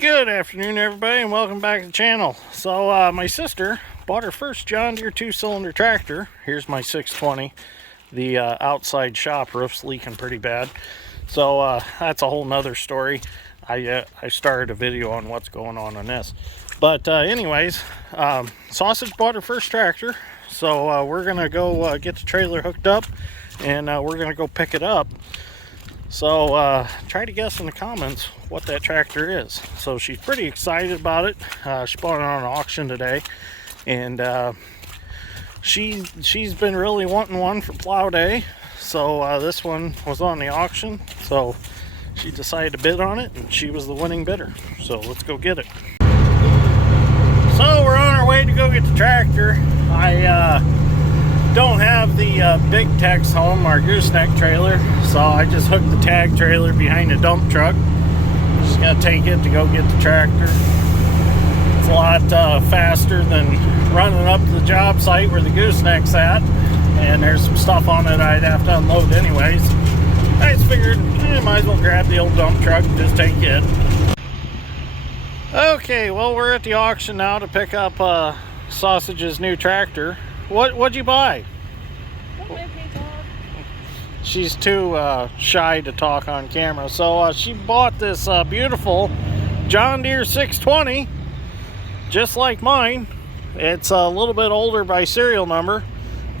Good afternoon, everybody, and welcome back to the channel. So my sister bought her first John Deere 2-cylinder tractor. Here's my 620. The outside shop roof's leaking pretty bad, so that's a whole nother story. I started a video on what's going on this, but anyways, Sausage bought her first tractor, so we're gonna go get the trailer hooked up, and we're gonna go pick it up. So try to guess in the comments what that tractor is. So she's pretty excited about it. She bought it on an auction today, and she's been really wanting one for plow day. So this one was on the auction, so she decided to bid on it, and she was the winning bidder. So let's go get it. So we're on our way to go get the tractor. I don't have the big Tex home, our gooseneck trailer, so I just hooked the tag trailer behind the dump truck. Just gotta take it to go get the tractor. It's a lot faster than running up to the job site where the gooseneck's at, and there's some stuff on it I'd have to unload anyways. I just figured I might as well grab the old dump truck and just take it. Okay, well, we're at the auction now to pick up Sausage's new tractor. What'd you buy? Don't make me talk. She's too shy to talk on camera. So she bought this beautiful John Deere 620, just like mine. It's a little bit older by serial number,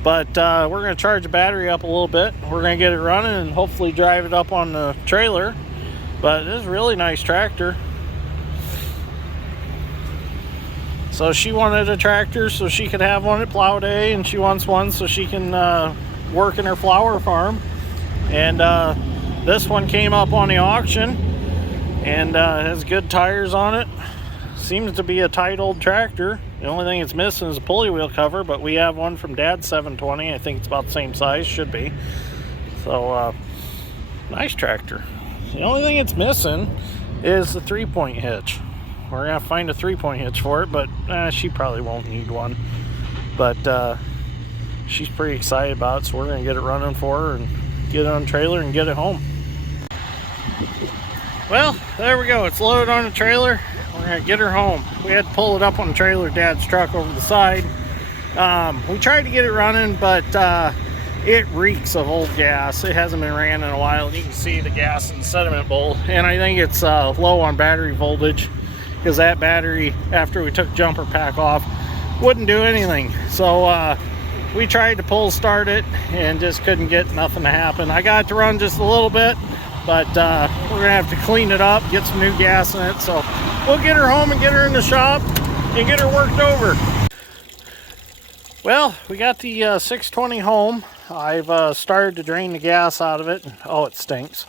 but we're going to charge the battery up a little bit. We're going to get it running and hopefully drive it up on the trailer. But this is a really nice tractor. So she wanted a tractor so she could have one at plow day, and she wants one so she can work in her flower farm. And this one came up on the auction, and has good tires on it. Seems to be a tight old tractor. The only thing it's missing is a pulley wheel cover, but we have one from Dad's 720. I think it's about the same size, should be. So nice tractor. The only thing it's missing is the 3-point hitch. We're gonna have to find a 3-point hitch for it, but she probably won't need one. But she's pretty excited about it, so we're gonna get it running for her and get it on the trailer and get it home. Well, there we go. It's loaded on the trailer. We're gonna get her home. We had to pull it up on the trailer, Dad's truck, over the side. We tried to get it running, but it reeks of old gas. It hasn't been ran in a while. You can see the gas in the sediment bowl, and I think it's low on battery voltage, because that battery, after we took jumper pack off, wouldn't do anything. So we tried to pull start it and just couldn't get nothing to happen. I got it to run just a little bit, but we're gonna have to clean it up, get some new gas in it. So we'll get her home and get her in the shop and get her worked over. Well, we got the 620 home. I've started to drain the gas out of it. Oh, it stinks.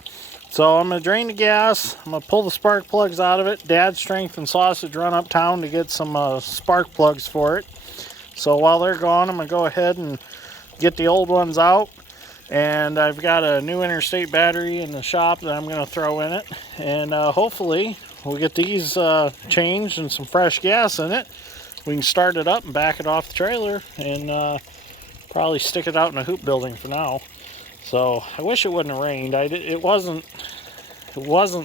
So I'm going to drain the gas. I'm going to pull the spark plugs out of it. Dad's Strength and Sausage run uptown to get some spark plugs for it. So while they're gone, I'm going to go ahead and get the old ones out. And I've got a new interstate battery in the shop that I'm going to throw in it. And hopefully we'll get these changed and some fresh gas in it. We can start it up and back it off the trailer and probably stick it out in a hoop building for now. So I wish it wouldn't have rained. It wasn't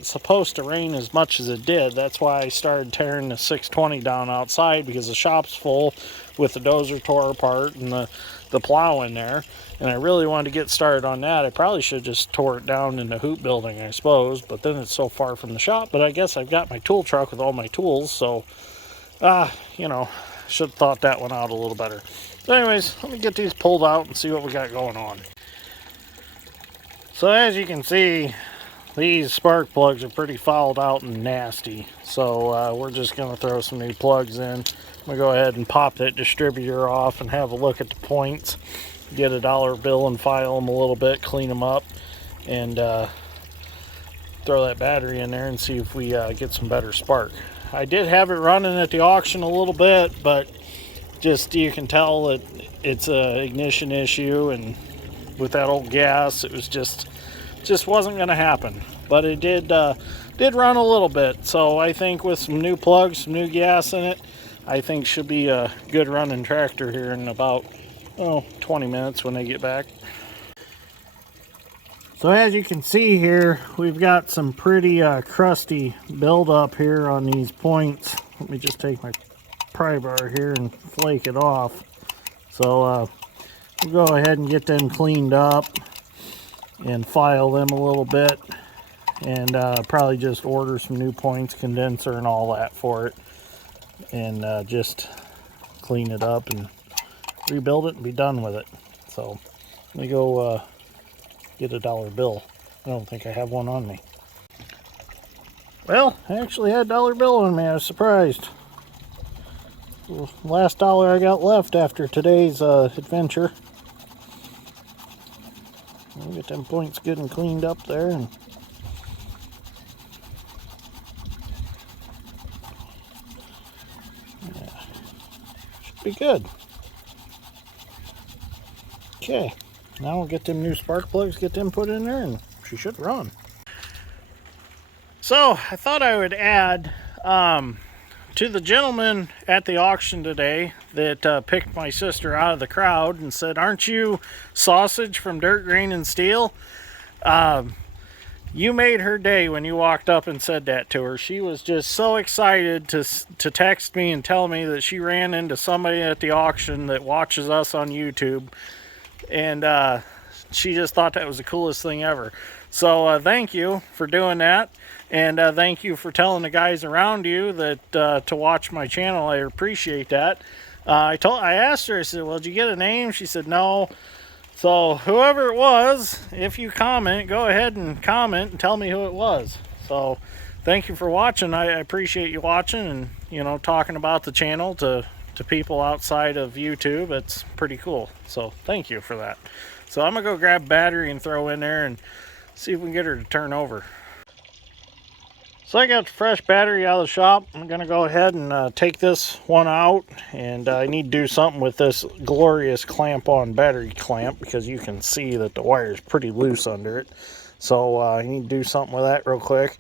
supposed to rain as much as it did. That's why I started tearing the 620 down outside, because the shop's full with the dozer tore apart and the plow in there. And I really wanted to get started on that. I probably should have just tore it down in the hoop building, I suppose, but then it's so far from the shop. But I guess I've got my tool truck with all my tools, so you know, should have thought that one out a little better. So anyways, let me get these pulled out and see what we got going on. So as you can see, these spark plugs are pretty fouled out and nasty. So we're just going to throw some new plugs in. I'm going to go ahead and pop that distributor off and have a look at the points. Get a dollar bill and file them a little bit, clean them up, and throw that battery in there and see if we get some better spark. I did have it running at the auction a little bit, but just you can tell that it's an ignition issue, and with that old gas, it was just wasn't going to happen. But it did run a little bit. So I think with some new plugs, some new gas in it, I think should be a good running tractor here in about 20 minutes when they get back. So as you can see here, we've got some pretty crusty buildup here on these points. Let me just take my pry bar here and flake it off. So we'll go ahead and get them cleaned up and file them a little bit, and probably just order some new points, condenser and all that for it, and just clean it up and rebuild it and be done with it. So let me go get a dollar bill. I don't think I have one on me. Well, I actually had a dollar bill on me. I was surprised. Last dollar I got left after today's adventure. We'll get them points good and cleaned up there, and yeah, should be good. Okay, now we'll get them new spark plugs, get them put in there, and she should run. So I thought I would add to the gentleman at the auction today that picked my sister out of the crowd and said, "Aren't you Sausage from Dirt, Grain, and Steel?" You made her day when you walked up and said that to her. She was just so excited to text me and tell me that she ran into somebody at the auction that watches us on YouTube, and she just thought that was the coolest thing ever. So thank you for doing that, and thank you for telling the guys around you that to watch my channel. I appreciate that. I asked her, I said, "Well, did you get a name?" She said no. So whoever it was, if you comment, go ahead and comment and tell me who it was. So thank you for watching. I appreciate you watching and, you know, talking about the channel to people outside of YouTube. It's pretty cool. So thank you for that. So I'm gonna go grab battery and throw in there and see if we can get her to turn over. So I got the fresh battery out of the shop. I'm gonna go ahead and take this one out, and I need to do something with this glorious clamp-on battery clamp because you can see that the wire is pretty loose under it. So I need to do something with that real quick,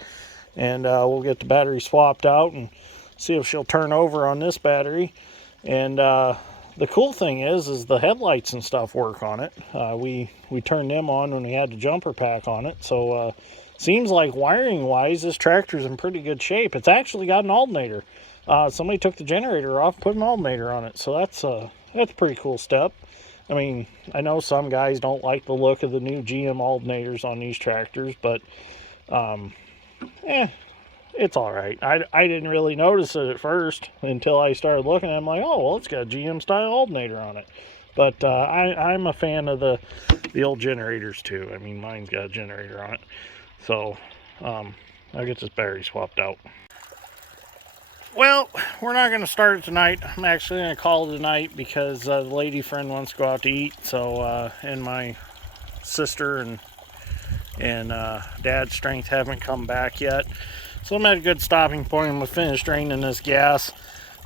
and we'll get the battery swapped out and see if she'll turn over on this battery. And the cool thing is the headlights and stuff work on it. We turned them on when we had the jumper pack on it. So seems like wiring wise this tractor's in pretty good shape. It's actually got an alternator. Somebody took the generator off, put an alternator on it. So that's a pretty cool step. I mean, I know some guys don't like the look of the new GM alternators on these tractors, but it's all right. I didn't really notice it at first until I started looking at it. I'm like, oh, well, it's got a GM style alternator on it. But I'm a fan of the old generators too. I mean, mine's got a generator on it. So I'll get this battery swapped out. Well, we're not going to start it tonight. I'm actually going to call it tonight because the lady friend wants to go out to eat. So and my sister and Dad's strength haven't come back yet. So I'm at a good stopping point. I'm going to finish draining this gas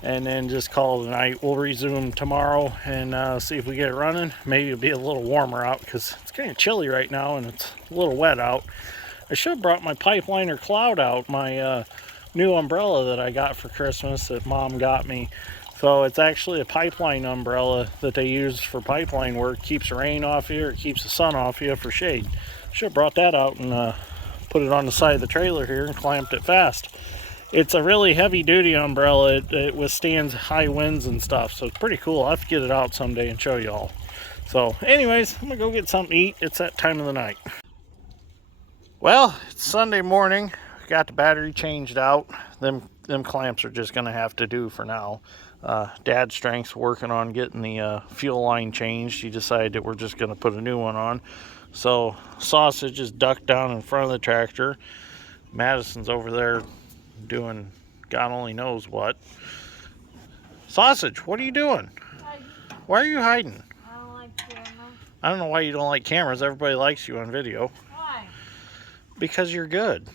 and then just call it a night. We'll resume tomorrow and see if we get it running. Maybe it'll be a little warmer out because it's kind of chilly right now and it's a little wet out. I should have brought my Pipeliner Cloud out, my new umbrella that I got for Christmas that Mom got me. So it's actually a pipeline umbrella that they use for pipeline work. Keeps the rain off you or keeps the sun off you for shade. Should have brought that out and put it on the side of the trailer here and clamped it fast. It's a really heavy duty umbrella. It withstands high winds and stuff, so it's pretty cool. I'll have to get it out someday and show you all. So anyways, I'm gonna go get something to eat. It's that time of the night. Well, it's Sunday morning. Got the battery changed out. Them clamps are just gonna have to do for now. Dad's strength's working on getting the fuel line changed. He decided that we're just gonna put a new one on. So Sausage is ducked down in front of the tractor. Madison's over there doing God only knows what. Sausage, what are you doing? Hiding. Why are you hiding? I don't like cameras. I don't know why you don't like cameras. Everybody likes you on video. Why? Because you're good.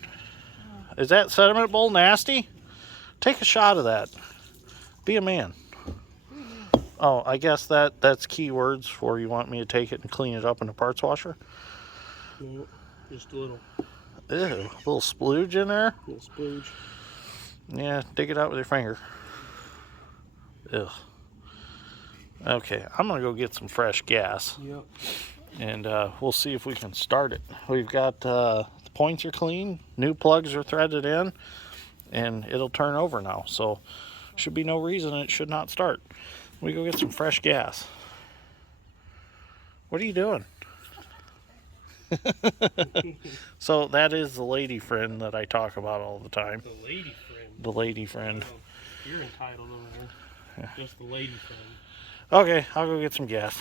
Is that sediment bowl nasty? Take a shot of that. Be a man. Oh, I guess that's keywords for you want me to take it and clean it up in a parts washer? No, just a little. Ew, a little splooge in there? A little splooge. Yeah, dig it out with your finger. Ugh. Okay, I'm gonna go get some fresh gas. Yep. and we'll see if we can start it. We've got the points are clean, new plugs are threaded in, and it'll turn over now. So should be no reason it should not start. We go get some fresh gas. What are you doing? So that is the lady friend that I talk about all the time. The lady friend. The lady friend. You're entitled over here. Yeah. Just the lady friend. Okay, I'll go get some gas.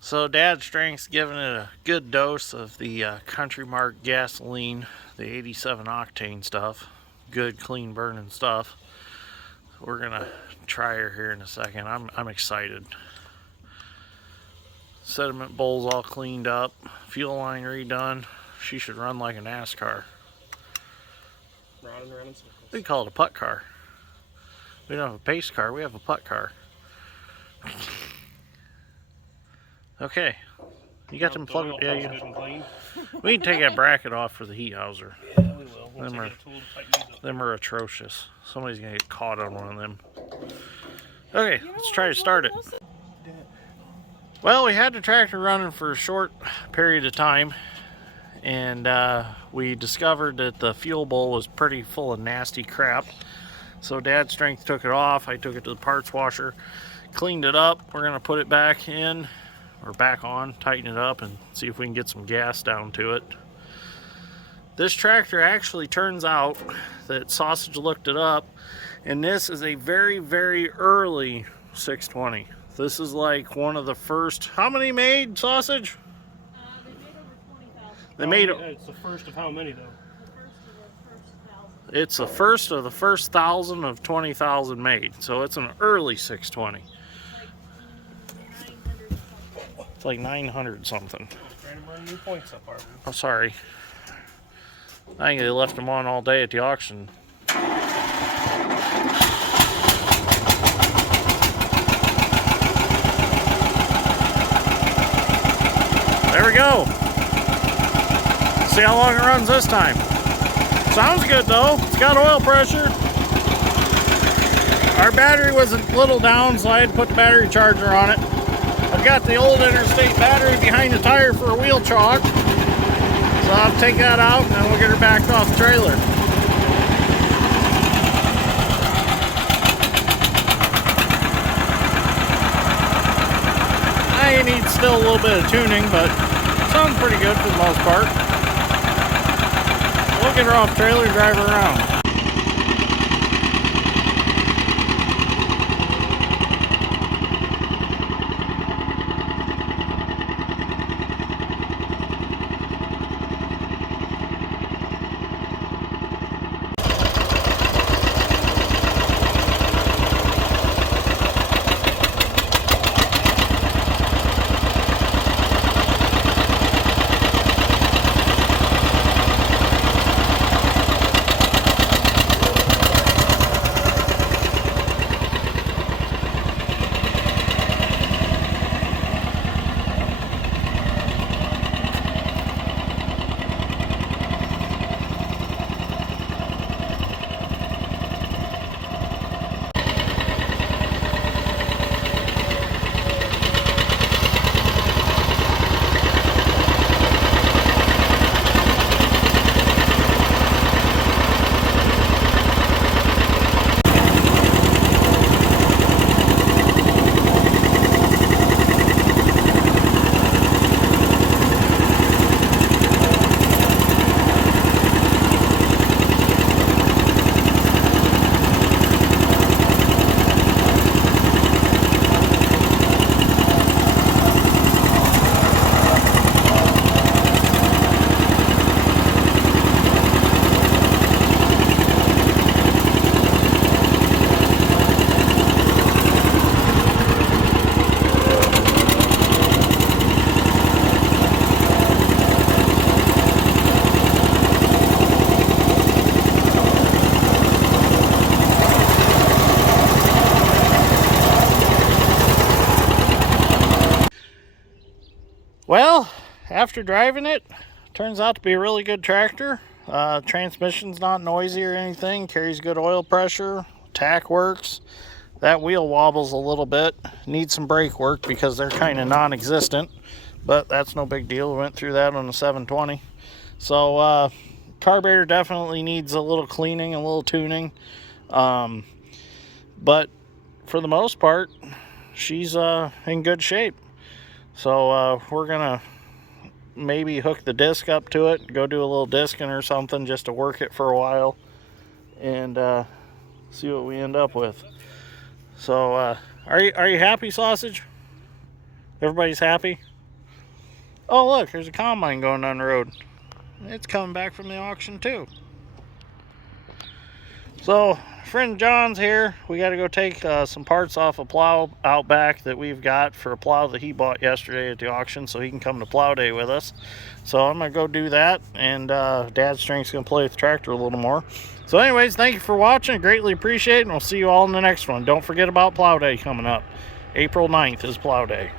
So Dad's Strength's giving it a good dose of the Country Mart gasoline, the 87 octane stuff. Good, clean burning stuff. We're gonna try her here in a second. I'm excited. Sediment bowl's all cleaned up, fuel line redone. She should run like a NASCAR. Riding around in circles. We call it a putt car. We don't have a pace car, we have a putt car. Okay. You got them plugged. Yeah, you. We can take that bracket off for the heat houser. Yeah, we will. Once I get a tool to tighten these up. Them are atrocious. Somebody's gonna get caught on one of them. Okay, let's try to start it. Well, we had the tractor running for a short period of time, and we discovered that the fuel bowl was pretty full of nasty crap. So Dad's Strength took it off. I took it to the parts washer, cleaned it up. We're gonna put it back in, or back on, tighten it up, and see if we can get some gas down to it. This tractor actually turns out that Sausage looked it up, and this is a very, very early 620. This is like one of the first. How many made, Sausage? They made over 20,000. They made. It's the first of how many though? It's the first of the first 1,000 of 20,000 made. So it's an early 620. It's like 900 something. Trying to run new points up, Arvin. Oh, sorry. I think they left them on all day at the auction. There we go. See how long it runs this time. Sounds good though. It's got oil pressure. Our battery was a little down, so I had to put the battery charger on it. I've got the old Interstate battery behind the tire for a wheel chock. So I'll take that out and then we'll get her back off the trailer. I need still a little bit of tuning, but sounds pretty good for the most part. We'll get her off the trailer and drive her around. Well, after driving it, turns out to be a really good tractor. Transmission's not noisy or anything, carries good oil pressure, tack works. That wheel wobbles a little bit, needs some brake work because they're kind of non-existent. but that's no big deal. We went through that on the 720. So carburetor definitely needs a little cleaning, a little tuning, but for the most part, she's in good shape. So we're gonna maybe hook the disc up to it, go do a little discing or something just to work it for a while, and see what we end up with. So are you happy, Sausage? Everybody's happy? Oh look, there's a combine going down the road. It's coming back from the auction too. So friend John's here. We got to go take some parts off a plow out back that we've got for a plow that he bought yesterday at the auction, so he can come to plow day with us. So I'm gonna go do that, and Dad's Strength's gonna play with the tractor a little more. So anyways, thank you for watching. Greatly appreciate it, and we'll see you all in the next one. Don't forget about plow day coming up. April 9th is plow day.